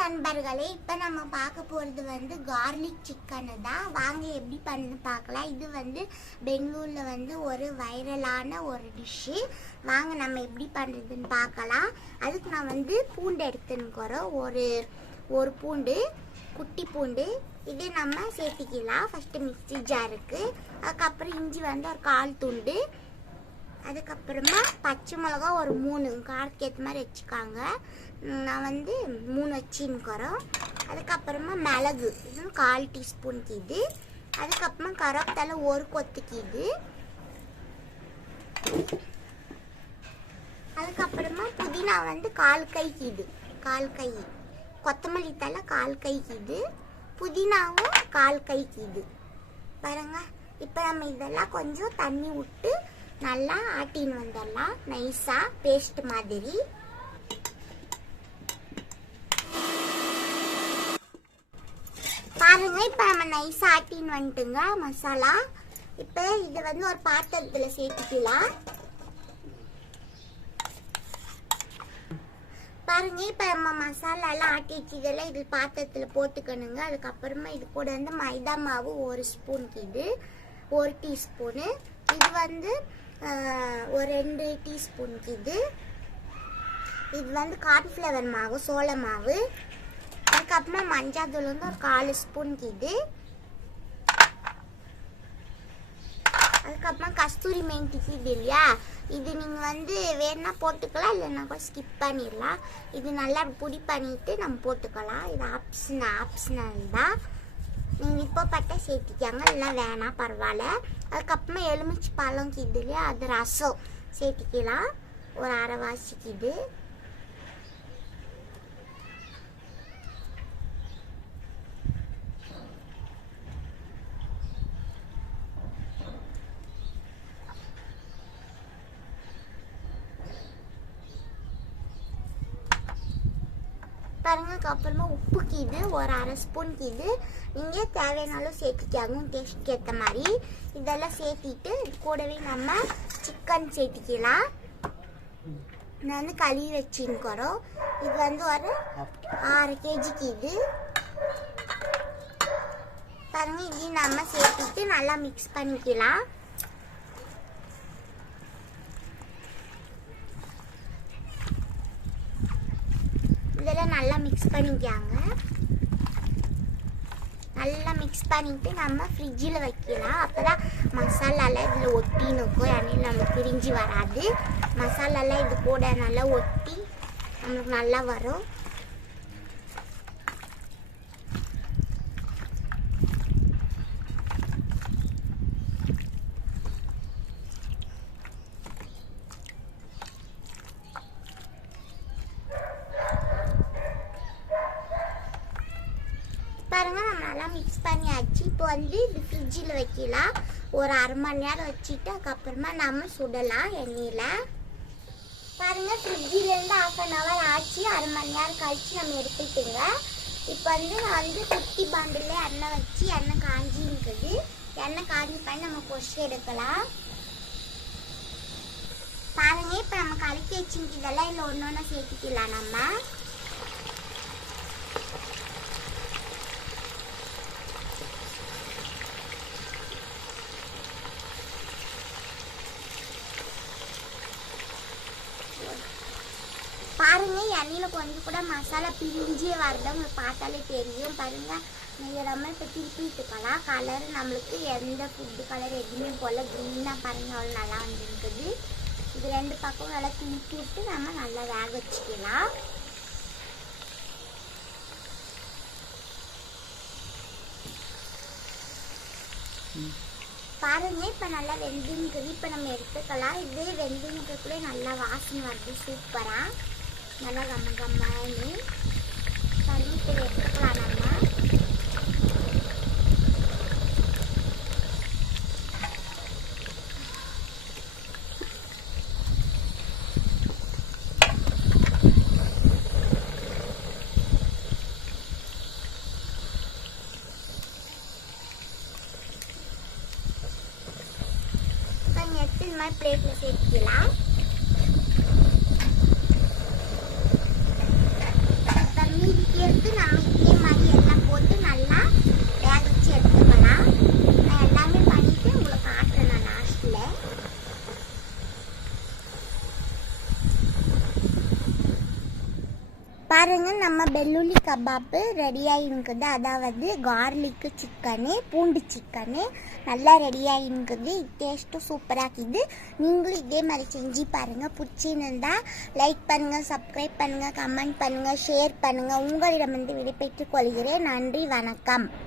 நண்பர்களே, இப்போ நம்ம பார்க்க போகிறது வந்து கார்லிக் சிக்கனு தான். வாங்க எப்படி பண்ணு பார்க்கலாம். இது வந்து பெங்களூரில் வந்து ஒரு வைரலான ஒரு டிஷ்ஷு. வாங்க நம்ம எப்படி பண்ணுறதுன்னு பார்க்கலாம். அதுக்கு நான் வந்து பூண்டு எடுத்துன்னுக்குறோம். ஒரு பூண்டு, குட்டி பூண்டு இது நம்ம சேர்த்திக்கலாம். ஃபஸ்ட்டு மிக்ஸி ஜாருக்கு. அதுக்கப்புறம் இஞ்சி வந்து ஒரு 1/4 துண்டு. அதுக்கப்புறமா பச்சை மிளகா ஒரு 3 காரத்துக்கு ஏற்ற மாதிரி வச்சுக்காங்க. நான் வந்து 3 வச்சுன்னுக்குறோம். அதுக்கப்புறமா மிளகு இது 1/4 டீஸ்பூனுக்கு இது. அதுக்கப்புறமா கருவேப்பிலை ஒரு கொத்துக்கு இது. அதுக்கப்புறமா புதினா வந்து 1/4 கைக்கு இது, 1/4 கை. கொத்தமல்லி தலை 1/4 கைக்கு இது. புதினாவும் 1/4 கைக்கு இது. பாருங்க. இப்போ நம்ம இதெல்லாம் கொஞ்சம் தண்ணி விட்டு நல்லா ஆட்டின்னு வந்துடலாம். நைஸாக பேஸ்ட் மாதிரி. பாருங்க, இப்போ நம்ம நைஸாக ஆட்டின்னு வந்துட்டுங்க மசாலா. இப்போ இதை வந்து ஒரு பாத்திரத்தில் சேர்த்துக்கலாம். பாருங்க, இப்போ நம்ம மசாலாலாம் ஆட்டி வச்சதெல்லாம் இது பாத்திரத்தில் போட்டுக்கணுங்க. அதுக்கப்புறமா இது கூட வந்து மைதா மாவு 1 ஸ்பூனுக்கு இது, 1 டீஸ்பூனு. இது வந்து ஒரு 2 டீஸ்பூனுக்கு இது. இது வந்து கார்ன்ஃப்ளவர் மாவு, சோள மாவு. அதுக்கப்புறமா மஞ்சள் தூள் வந்து ஒரு 1/4 ஸ்பூனுக்கு இது. அதுக்கப்புறமா கஸ்தூரி மெந்திக்கு இது இல்லையா, இது நீங்கள் வந்து வேணா போட்டுக்கலாம், இல்லைன்னா கூட ஸ்கிப் பண்ணிடலாம். இது நல்லா பொடி பண்ணிட்டு நம்ம போட்டுக்கலாம். இது ஆப்ஷனல் தான். நீங்கள் இப்போ பட்டை சேர்த்திக்காங்க, இல்லைன்னா வேணாம் பரவாயில்ல. அதுக்கப்புறமா எலுமிச்சி பழம் இது இல்லையா, அது ரசம் சேர்த்திக்கலாம், ஒரு அரைவாசிக்கு இது. பாருங்க. அப்புறமா உப்புக்கு இது ஒரு 1/2 ஸ்பூனுக்கு இது. நீங்கள் தேவையானாலும் சேர்த்திக்காங்க டேஸ்ட்க்கு ஏற்ற மாதிரி. இதெல்லாம் சேர்த்திட்டு இது கூடவே நம்ம சிக்கன் சேர்த்திக்கலாம். நான் வந்து கழுவி வச்சுருக்கிறோம். இது வந்து ஒரு 6 கேஜிக்கு இது. பாருங்க, இதையும் நம்ம சேர்த்திட்டு நல்லா மிக்ஸ் பண்ணிக்கலாம். இதெல்லாம் நல்லா மிக்ஸ் பண்ணிக்காங்க. நல்லா மிக்ஸ் பண்ணிட்டு நம்ம ஃப்ரிட்ஜில் வைக்கலாம். அப்போ தான் மசாலாலாம் இதில் ஒட்டின்னு இருக்கும், எண்ணெயில் நம்மளுக்கு பிரிஞ்சு வராது. மசாலாலாம் இது கூட நல்லா ஒட்டி நம்மளுக்கு நல்லா வரும். பாருங்க, நம்ம நல்லா மிக்ஸ் பண்ணியாச்சு. இப்போ வந்து இது ஃப்ரிட்ஜில் வைக்கலாம். ஒரு 1/2 மணி நேரம் வச்சுட்டு அதுக்கப்புறமா நம்ம சுடலாம் எண்ணெயில். பாருங்க, ஃப்ரிட்ஜிலேருந்து 1/2 hour ஆச்சு. 1/2 மணி நேரம் கழிச்சு நம்ம எடுத்துட்டுங்க. இப்போ வந்து நான் வந்து குட்டி பாண்டில் எண்ணெய் வச்சு எண்ணெய் காஞ்சி இருக்குது. எண்ணெய் காஞ்சி பண்ணி நம்ம பொரிச்சு எடுக்கலாம். பாருங்க, இப்போ நம்ம கலக்கி வச்சுட்டு இதெல்லாம் இல்லை ஒன்று ஒன்றா சேர்த்துக்கலாம் நம்ம. பாருங்க, எண்ணெயில் கொஞ்சம் கூட மசாலா பிரிஞ்சே வரத உங்களுக்கு பார்த்தாலே தெரியும். பாருங்க, நீங்கள் நம்ம இப்போ திருப்பிட்டுக்கலாம். கலர் நம்மளுக்கு எந்த ஃபுட்டு கலர் எதுவுமே போல் க்ரீனாக பாருங்க அவ்வளோ நல்லா வந்துருக்குது. இது 2 பக்கம் நல்லா திருப்பி விட்டு நம்ம நல்லா வேக வச்சுக்கலாம். பாருங்க, இப்போ நல்லா வெந்துங்குது. இப்போ நம்ம எடுத்துக்கலாம். இதே வெந்துங்குறதுக்குள்ளே நல்லா வாசனை வருது சூப்பராக, நல்லா கம்மன்னு. பாருங்க, இப்போ எடுத்துக்கலாம் நம்ம. எடுத்து இந்த மாதிரி பிளேட்டில் சேர்த்துக்கலாம். மீதிக்கு எடுத்து பாருங்க நம்ம பெல்லுள்ளி கபாப்பு ரெடியாகிருக்குது. அதாவது கார்லிக்கு சிக்கனு, பூண்டு சிக்கனு நல்லா ரெடியாகிருக்குது. டேஸ்ட்டும் சூப்பராக இருக்குது. நீங்களும் இதே மாதிரி செஞ்சு பாருங்கள். பிடிச்சிருந்தா லைக் பண்ணுங்கள், சப்ஸ்கிரைப் பண்ணுங்கள், கமெண்ட் பண்ணுங்கள், ஷேர் பண்ணுங்கள். உங்களிடமிருந்து விடைபெற்றுக் கொள்கிறேன். நன்றி, வணக்கம்.